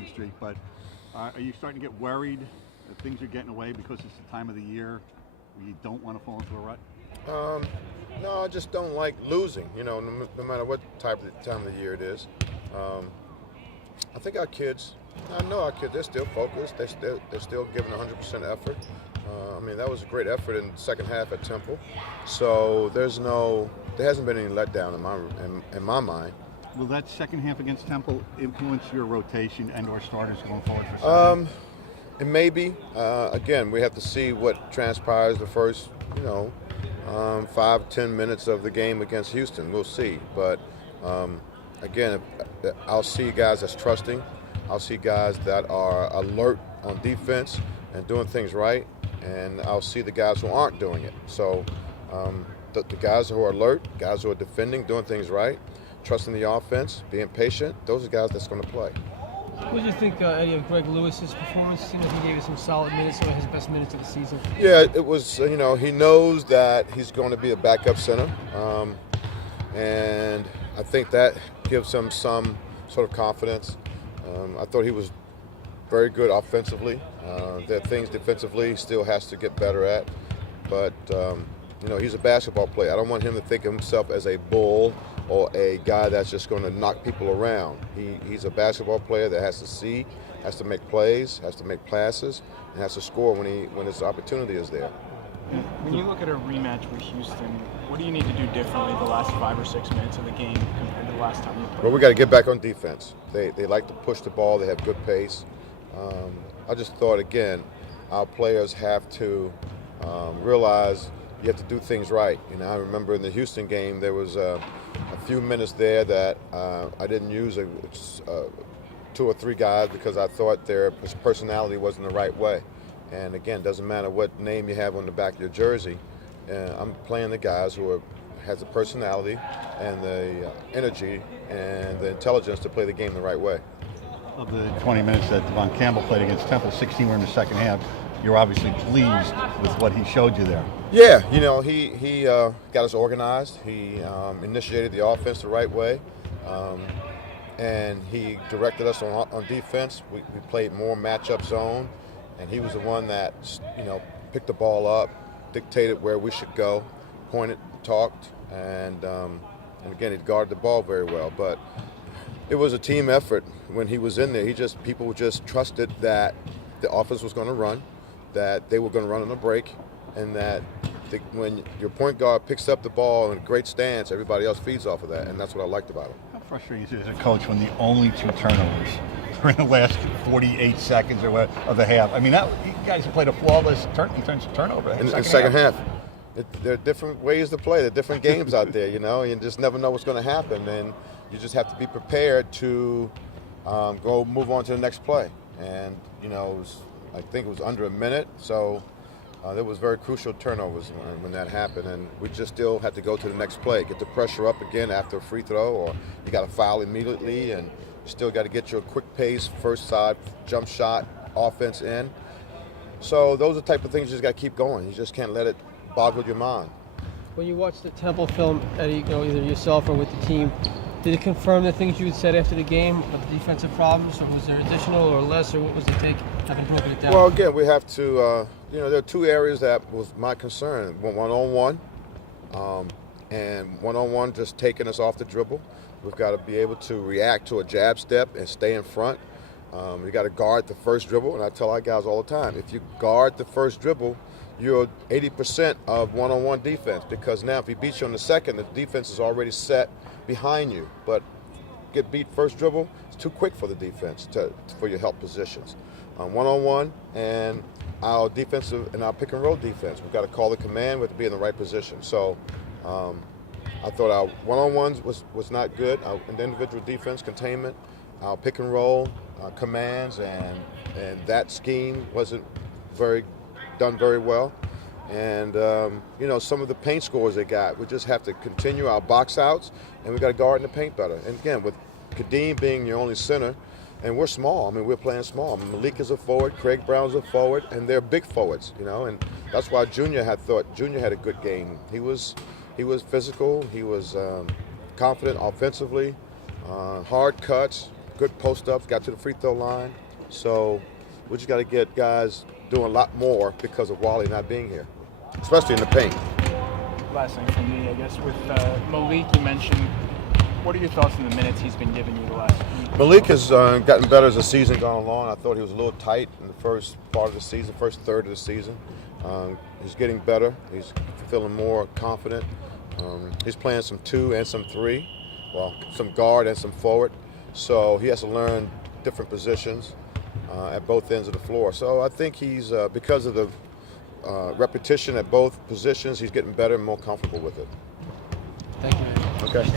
streak, but are you starting to get worried that things are getting away because it's the time of the year where you don't want to fall into a rut? Um, no, I just don't like losing. No matter what type of time of the year it is. Um, I think our kids. I know our kids. They're still focused. They're still giving 100% effort. That was a great effort in the second half at Temple. So there hasn't been any letdown in my mind. Will that second half against Temple influence your rotation and/or starters going forward for Saturday? It may be. Again, we have to see what transpires the first, 5-10 minutes of the game against Houston. We'll see. But again, I'll see guys that's trusting. I'll see guys that are alert on defense and doing things right, and I'll see the guys who aren't doing it. So the guys who are alert, guys who are defending, doing things right, trusting the offense, being patient, those are guys that's going to play. What did you think, Eddie, of Greg Lewis's performance? It seemed like he gave you some solid minutes, some of his best minutes of the season. Yeah, it was, he knows that he's going to be a backup center, and I think that gives him some sort of confidence. I thought he was very good offensively. There are things defensively he still has to get better at, but he's a basketball player. I don't want him to think of himself as a bull or a guy that's just going to knock people around. He's a basketball player that has to see, has to make plays, has to make passes, and has to score when his opportunity is there. When you look at a rematch with Houston, what do you need to do differently the last 5 or 6 minutes of the game compared to the last time you played? Well, we got to get back on defense. They like to push the ball. They have good pace. I just thought, again, our players have to realize you have to do things right. I remember in the Houston game, there was a few minutes there that I didn't use 2 or 3 guys because I thought their personality wasn't the right way. And again, doesn't matter what name you have on the back of your jersey. I'm playing the guys who has the personality and the energy and the intelligence to play the game the right way. Of the 20 minutes that Devon Campbell played against Temple, 16 were in the second half. You're obviously pleased with what he showed you there. Yeah, he got us organized. He initiated the offense the right way, and he directed us on defense. We played more matchup zone, and he was the one that picked the ball up, dictated where we should go, pointed, talked, and again he guarded the ball very well. But it was a team effort when he was in there. People just trusted that the offense was going to run, that they were going to run on a break, and that when your point guard picks up the ball in a great stance, everybody else feeds off of that, and that's what I liked about him. How frustrating is it as a coach when the only 2 turnovers are in the last 48 seconds or what of the half? You guys have played a flawless turnover in the second half. There are different ways to play. There are different games out there, You just never know what's going to happen, and you just have to be prepared to move on to the next play. And, I think it was under a minute, so there was very crucial turnovers when that happened, and we just still had to go to the next play, get the pressure up again after a free throw, or you got to foul immediately, and you still got to get your quick pace, first side, jump shot, offense in. So those are the type of things you just got to keep going. You just can't let it boggle your mind. When you watched the Temple film, Eddie, either yourself or with the team, did it confirm the things you had said after the game about the defensive problems, or was there additional or less, or what was the take, having broken it down? Well, again, we have to, there are 2 areas that was my concern. One-on-one, and one-on-one just taking us off the dribble. We've got to be able to react to a jab step and stay in front. We got to guard the first dribble, and I tell our guys all the time, if you guard the first dribble, you're 80% of one-on-one defense, because now if he beats you on the second, the defense is already set behind you. But get beat first dribble, it's too quick for the defense for your help positions. One-on-one and our defensive and our pick and roll defense, we've got to call the command, we have to be in the right position. So I thought our one-on-ones was not good. Our individual defense containment, our pick and roll commands, and that scheme wasn't done very well. And, some of the paint scores they got, we just have to continue our box outs, and we got to guard in the paint better. And again, with Kadeem being your only center, and we're small. We're playing small. Malik is a forward, Craig Brown's a forward, and they're big forwards, and that's why Junior had a good game. He was physical, he was confident offensively, hard cuts, good post-ups, got to the free throw line. So we just got to get guys doing a lot more because of Wally not being here, especially in the paint. Last thing from me, I guess, with Malik, you mentioned. What are your thoughts on the minutes he's been giving you the last week? Malik has gotten better as the season gone along. I thought he was a little tight in the first part of the season, first third of the season. He's getting better. He's feeling more confident. He's playing some 2 and some 3, well, some guard and some forward. So he has to learn different positions at both ends of the floor. So I think he's, because of the repetition at both positions, he's getting better and more comfortable with it. Thank you. Okay.